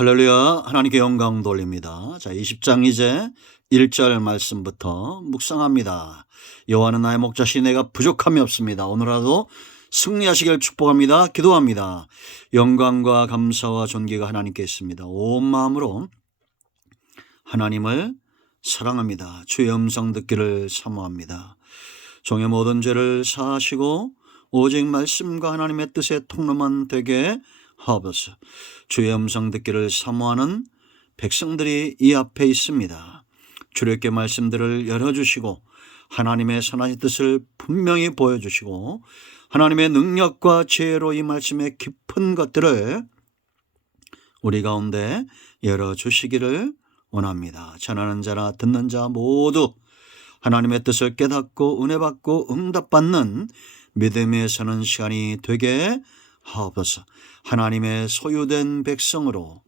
할렐루야. 하나님께 영광 돌립니다. 자, 20장 이제 1절 말씀부터 묵상합니다. 여호와는 나의 목자시 내가 부족함이 없습니다. 오늘라도 승리하시길 축복합니다. 기도합니다. 영광과 감사와 존귀가 하나님께 있습니다. 온 마음으로 하나님을 사랑합니다. 주의 음성 듣기를 사모합니다. 종의 모든 죄를 사하시고 오직 말씀과 하나님의 뜻의 통로만 되게 하옵소서. 주의 음성 듣기를 사모하는 백성들이 이 앞에 있습니다. 주님께 말씀들을 열어주시고 하나님의 선한 뜻을 분명히 보여주시고 하나님의 능력과 지혜로 이 말씀의 깊은 것들을 우리 가운데 열어주시기를 원합니다. 전하는 자나 듣는 자 모두 하나님의 뜻을 깨닫고 은혜 받고 응답받는 믿음에 서는 시간이 되게 하옵소서. 하나님의 소유된 백성으로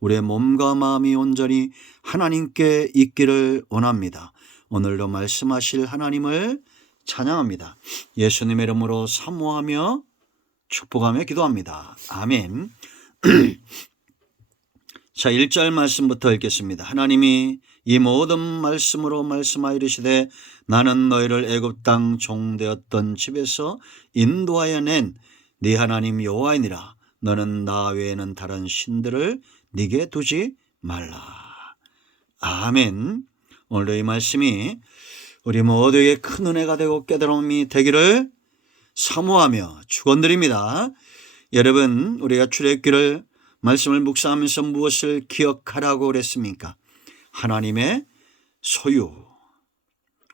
우리의 몸과 마음이 온전히 하나님께 있기를 원합니다. 오늘도 말씀하실 하나님을 찬양합니다. 예수님의 이름으로 사모하며 축복하며 기도합니다. 아멘. 자, 1절 말씀부터 읽겠습니다. 하나님이 이 모든 말씀으로 말씀하여 이르시되 나는 너희를 애굽 땅 종되었던 집에서 인도하여 낸 네 하나님 여호와이니라. 너는 나 외에는 다른 신들을 네게 두지 말라. 아멘. 오늘도 이 말씀이 우리 모두에게 큰 은혜가 되고 깨달음이 되기를 사모하며 축원드립니다. 여러분, 우리가 출애굽기를 말씀을 묵상하면서 무엇을 기억하라고 그랬습니까? 하나님의 소유,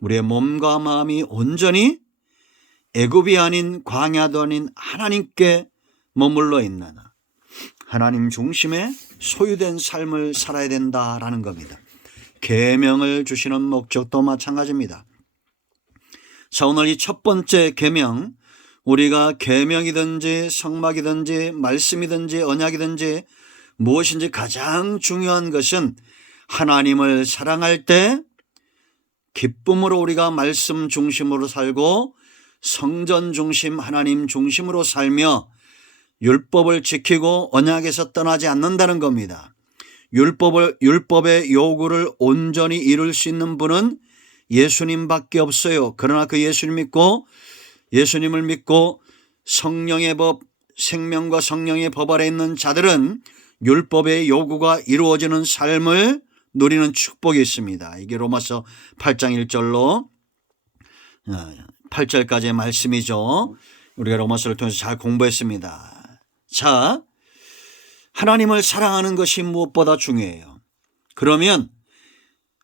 우리의 몸과 마음이 온전히 애굽이 아닌 광야도 아닌 하나님께 머물러 있는 하나님 중심의 소유된 삶을 살아야 된다라는 겁니다. 계명을 주시는 목적도 마찬가지입니다. 자, 오늘 이 첫 번째 계명, 우리가 계명이든지 성막이든지 말씀이든지 언약이든지 무엇인지 가장 중요한 것은 하나님을 사랑할 때 기쁨으로 우리가 말씀 중심으로 살고 성전 중심 하나님 중심으로 살며 율법을 지키고 언약에서 떠나지 않는다는 겁니다. 율법의 요구를 온전히 이룰 수 있는 분은 예수님밖에 없어요. 그러나 그 예수님을 믿고 성령의 법, 생명과 성령의 법 아래 있는 자들은 율법의 요구가 이루어지는 삶을 누리는 축복이 있습니다. 이게 로마서 8장 1절로 8절까지의 말씀이죠. 우리가 로마서를 통해서 잘 공부했습니다. 자, 하나님을 사랑하는 것이 무엇보다 중요해요. 그러면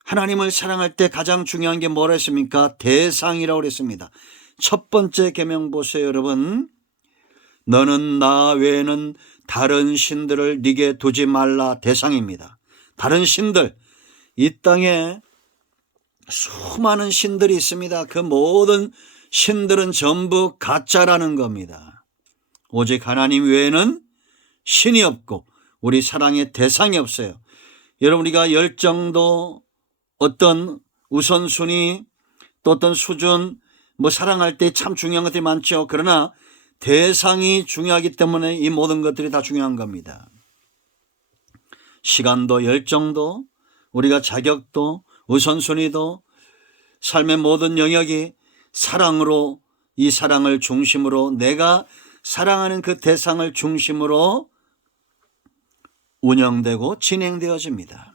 하나님을 사랑할 때 가장 중요한 게 뭐라 했습니까? 대상이라고 그랬습니다. 첫 번째 계명 보세요, 여러분. 너는 나 외에는 다른 신들을 네게 두지 말라. 대상입니다. 다른 신들, 이 땅에 수많은 신들이 있습니다. 그 모든 신들은 전부 가짜라는 겁니다. 오직 하나님 외에는 신이 없고 우리 사랑의 대상이 없어요. 여러분, 우리가 열정도 어떤 우선순위 또 어떤 수준 사랑할 때 참 중요한 것들이 많죠. 그러나 대상이 중요하기 때문에 이 모든 것들이 다 중요한 겁니다. 시간도 열정도 우리가 자격도 우선순위도 삶의 모든 영역이 사랑으로, 이 사랑을 중심으로, 내가 사랑하는 그 대상을 중심으로 운영되고 진행되어집니다.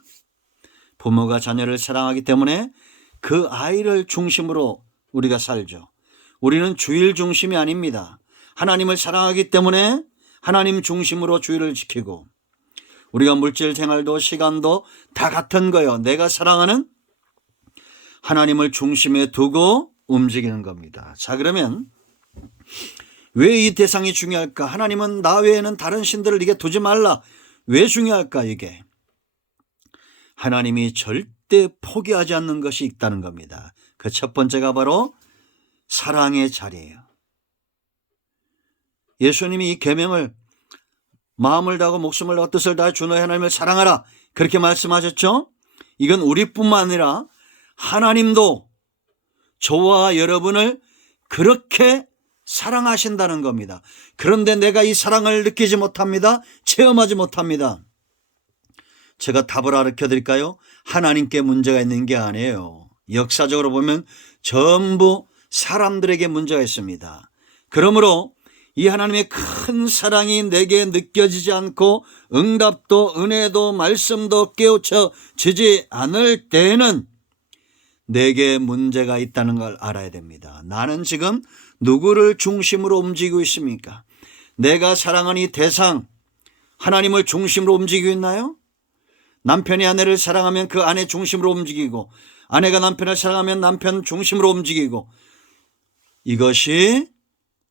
부모가 자녀를 사랑하기 때문에 그 아이를 중심으로 우리가 살죠. 우리는 주일 중심이 아닙니다. 하나님을 사랑하기 때문에 하나님 중심으로 주일을 지키고, 우리가 물질 생활도 시간도 다 같은 거예요. 내가 사랑하는 하나님을 중심에 두고 움직이는 겁니다. 자, 그러면 왜 이 대상이 중요할까? 하나님은 나 외에는 다른 신들을 네게 두지 말라. 왜 중요할까? 이게 하나님이 절대 포기하지 않는 것이 있다는 겁니다. 그 첫 번째가 바로 사랑의 자리예요. 예수님이 이 계명을 마음을 다하고 목숨을 다하고 뜻을 다해 주 너의 하나님을 사랑하라, 그렇게 말씀하셨죠. 이건 우리뿐만 아니라 하나님도 저와 여러분을 그렇게 사랑하신다는 겁니다. 그런데 내가 이 사랑을 느끼지 못합니다. 체험하지 못합니다. 제가 답을 알려 드릴까요? 하나님께 문제가 있는 게 아니에요. 역사적으로 보면 전부 사람들에게 문제가 있습니다. 그러므로 이 하나님의 큰 사랑이 내게 느껴지지 않고 응답도 은혜도 말씀도 깨우쳐지지 않을 때에는 내게 문제가 있다는 걸 알아야 됩니다. 나는 지금 누구를 중심으로 움직이고 있습니까? 내가 사랑하는 이 대상, 하나님을 중심으로 움직이고 있나요? 남편이 아내를 사랑하면 그 아내 중심으로 움직이고, 아내가 남편을 사랑하면 남편 중심으로 움직이고, 이것이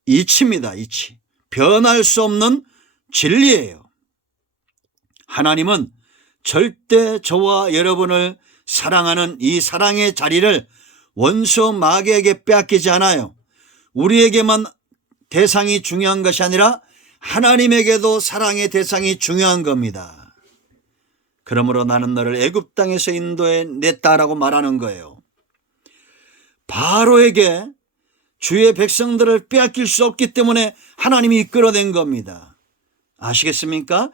이치입니다. 이치. 변할 수 없는 진리예요. 하나님은 절대 저와 여러분을 사랑하는 이 사랑의 자리를 원수 마귀에게 빼앗기지 않아요. 우리에게만 대상이 중요한 것이 아니라 하나님에게도 사랑의 대상이 중요한 겁니다. 그러므로 나는 너를 애굽 땅에서 인도해냈다라고 말하는 거예요. 바로에게 주의 백성들을 빼앗길 수 없기 때문에 하나님이 이끌어낸 겁니다. 아시겠습니까?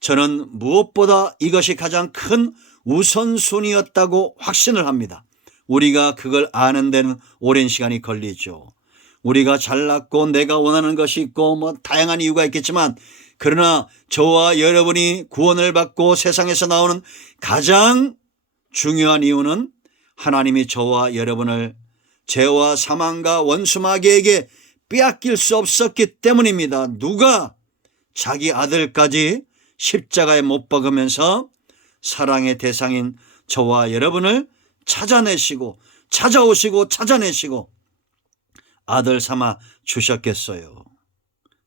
저는 무엇보다 이것이 가장 큰 우선순위였다고 확신을 합니다. 우리가 그걸 아는 데는 오랜 시간이 걸리죠. 우리가 잘났고 내가 원하는 것이 있고 다양한 이유가 있겠지만, 그러나 저와 여러분이 구원을 받고 세상에서 나오는 가장 중요한 이유는 하나님이 저와 여러분을 죄와 사망과 원수 마귀에게 빼앗길 수 없었기 때문입니다. 누가 자기 아들까지 십자가에 못 박으면서 사랑의 대상인 저와 여러분을 찾아내시고 찾아오시고 찾아내시고 아들 삼아 주셨겠어요.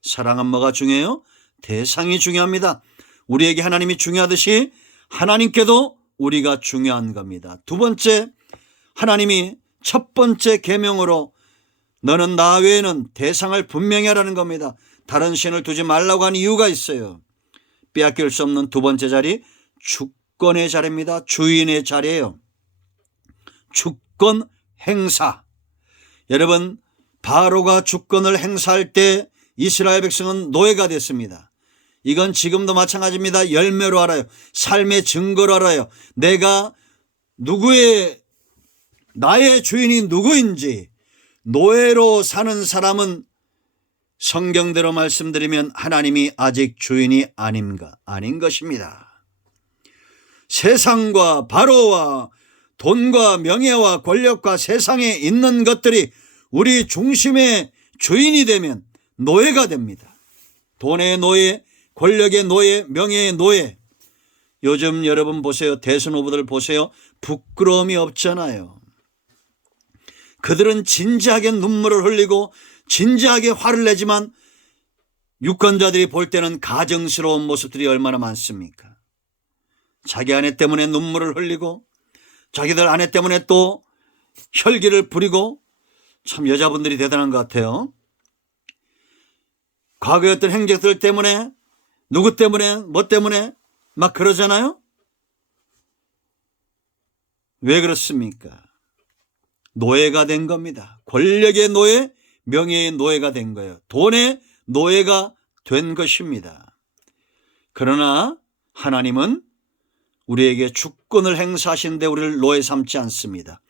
사랑은 뭐가 중요해요? 대상이 중요합니다. 우리에게 하나님이 중요하듯이 하나님께도 우리가 중요한 겁니다. 두 번째, 하나님이 첫 번째 계명으로 너는 나 외에는 대상을 분명히 하라는 겁니다. 다른 신을 두지 말라고 하는 이유가 있어요. 빼앗길 수 없는 두 번째 자리, 주권의 자리입니다. 주인의 자리예요. 주권 행사. 여러분, 바로가 주권을 행사할 때 이스라엘 백성은 노예가 됐습니다. 이건 지금도 마찬가지입니다. 열매로 알아요. 삶의 증거로 알아요. 내가 나의 주인이 누구인지. 노예로 사는 사람은 성경대로 말씀드리면 하나님이 아직 주인이 아닌 것입니다. 세상과 바로와 돈과 명예와 권력과 세상에 있는 것들이 우리 중심의 주인이 되면 노예가 됩니다. 돈의 노예, 권력의 노예, 명예의 노예. 요즘 여러분 보세요. 대선 후보들 보세요. 부끄러움이 없잖아요. 그들은 진지하게 눈물을 흘리고 진지하게 화를 내지만 유권자들이 볼 때는 가증스러운 모습들이 얼마나 많습니까? 자기 아내 때문에 눈물을 흘리고 자기들 아내 때문에 또 혈기를 부리고, 참 여자분들이 대단한 것 같아요. 과거의 어떤 행적들 때문에, 누구 때문에, 뭐 때문에 막 그러잖아요. 왜 그렇습니까? 노예가 된 겁니다. 권력의 노예, 명예의 노예가 된 거예요. 돈의 노예가 된 것입니다. 그러나 하나님은 우리에게 주권을 행사하시는데 우리를 노예 삼지 않습니다.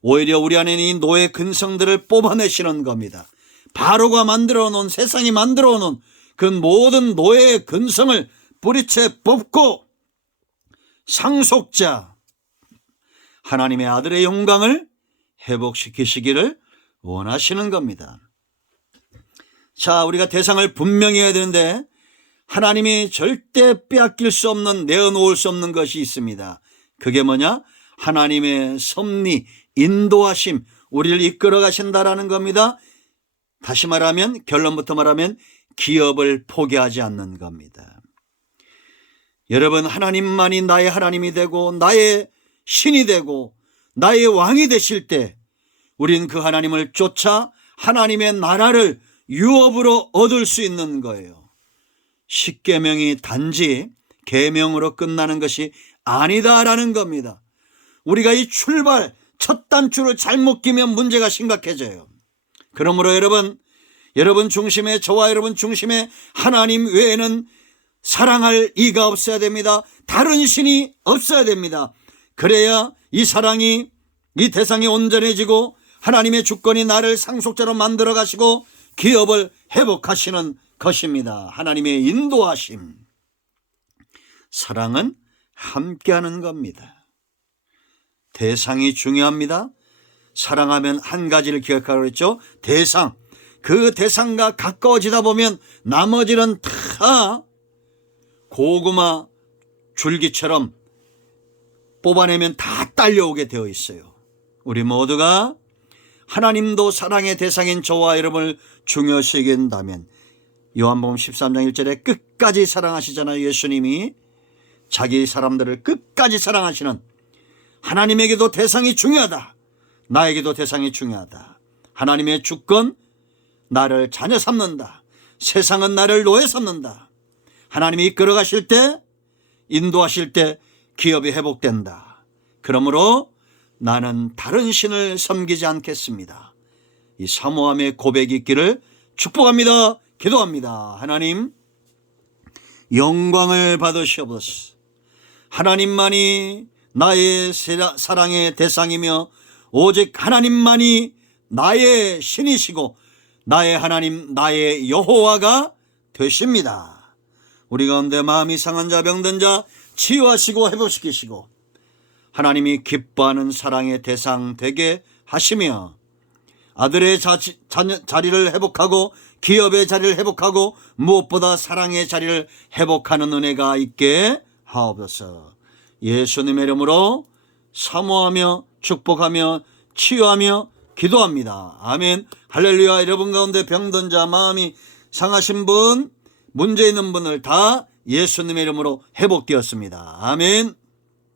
오히려 우리 안에 있는 이 노예 근성들을 뽑아내시는 겁니다. 바로가 만들어 놓은, 세상이 만들어 놓은 그 모든 노예의 근성을 뿌리채 뽑고 상속자 하나님의 아들의 영광을 회복시키시기를 원하시는 겁니다. 자, 우리가 대상을 분명히 해야 되는데 하나님이 절대 빼앗길 수 없는, 내어놓을 수 없는 것이 있습니다. 그게 뭐냐? 하나님의 섭리, 인도하심, 우리를 이끌어 가신다라는 겁니다. 다시 말하면, 결론부터 말하면 기업을 포기하지 않는 겁니다. 여러분, 하나님만이 나의 하나님이 되고 나의 신이 되고 나의 왕이 되실 때 우린 그 하나님을 쫓아 하나님의 나라를 유업으로 얻을 수 있는 거예요. 십계명이 단지 계명으로 끝나는 것이 아니다라는 겁니다. 우리가 이 출발 첫 단추를 잘못 끼면 문제가 심각해져요. 그러므로 여러분 중심에, 저와 여러분 중심에 하나님 외에는 사랑할 이가 없어야 됩니다. 다른 신이 없어야 됩니다. 그래야 이 사랑이, 이 대상이 온전해지고 하나님의 주권이 나를 상속자로 만들어 가시고 기업을 회복하시는 것입니다. 하나님의 인도하심. 사랑은 함께하는 겁니다. 대상이 중요합니다. 사랑하면 한 가지를 기억하라고 했죠. 대상. 그 대상과 가까워지다 보면 나머지는 다 고구마 줄기처럼 뽑아내면 다 딸려오게 되어 있어요. 우리 모두가 하나님도 사랑의 대상인 저와 여러분을 중요시 여긴다면, 요한복음 13장 1절에 끝까지 사랑하시잖아요. 예수님이 자기 사람들을 끝까지 사랑하시는, 하나님에게도 대상이 중요하다. 나에게도 대상이 중요하다. 하나님의 주권, 나를 자녀 삼는다. 세상은 나를 노예 삼는다. 하나님이 이끌어 가실 때, 인도하실 때 기업이 회복된다. 그러므로 나는 다른 신을 섬기지 않겠습니다. 이 사모함의 고백이 있기를 축복합니다. 기도합니다. 하나님, 영광을 받으시옵소서. 하나님만이 나의 사랑의 대상이며 오직 하나님만이 나의 신이시고 나의 하나님, 나의 여호와가 되십니다. 우리 가운데 마음이 상한 자, 병든 자 치유하시고 회복시키시고 하나님이 기뻐하는 사랑의 대상 되게 하시며 아들의 자리를 회복하고 기업의 자리를 회복하고 무엇보다 사랑의 자리를 회복하는 은혜가 있게 하옵소서. 예수님의 이름으로 사모하며 축복하며 치유하며 기도합니다. 아멘. 할렐루야. 여러분 가운데 병든 자, 마음이 상하신 분, 문제 있는 분을 다 예수님의 이름으로 회복되었습니다. 아멘.